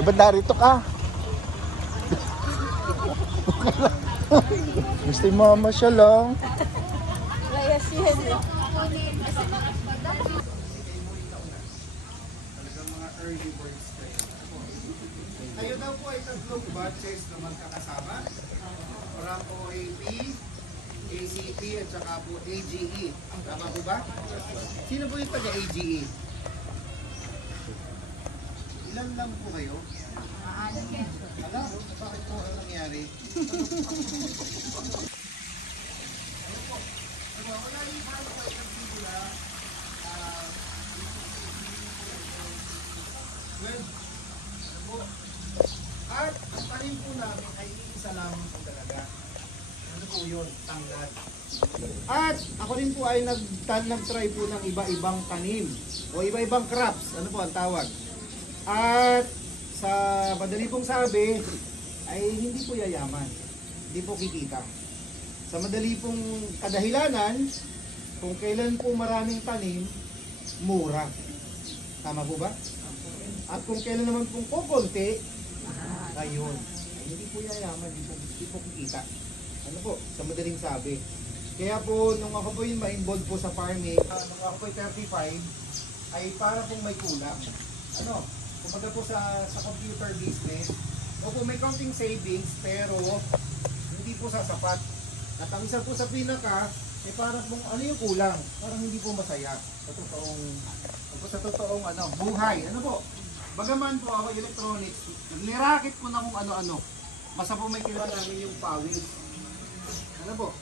Eh, ba't narito ka? Gusto yung mama siya lang. Layas yan eh. Kayo daw po ay tatlong batches na magkakasama. From OAP, ACP at saka po AGE. Tama po ba? Sino po yung taga-AGE? Ilan lang po kayo? Alam, bakit po ano nangyari? Wala yung paano po ay nagsimula. Well, ano po? At ang tanim po namin ay iisa lamang po talaga. Ano po yun? Tanglad. At ako rin po ay nag-try po ng iba-ibang tanim o iba-ibang crops. Ano po ang tawag? At sa madali pong sabi ay hindi po yayaman. Hindi po kikita. Sa madali pong kadahilanan, kung kailan po maraming tanim, mura. Tama po ba? At kung kailan naman pong kukunti, ayun. Ay, hindi po yayaman, hindi po kikita. Ano po, sa madaling sabi. Kaya po, nung ako po yung ma-involve po sa farming, nung ako po 35, ay para pong may kulang. Ano, kumbaga po sa computer business, o po may counting savings, pero hindi po sasapat. At ang isa po sa pinaka, ay parang pong ano yung kulang, parang hindi po masaya sa totoong ano, buhay. Ano po? Bagaman po ako electronics, nirakit ko na kung ano-ano. Basta po may kilala namin yung pawis. Ano po?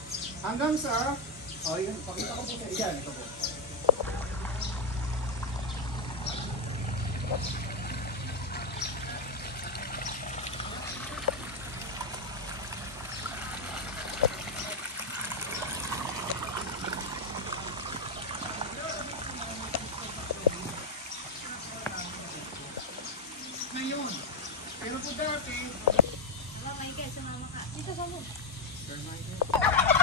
Hanggang sa, yun, pakita ko po sa iyan. Ito po. Ngayon, pero po dati, Michael, sumama ka. Dito sa mo. Sir Michael.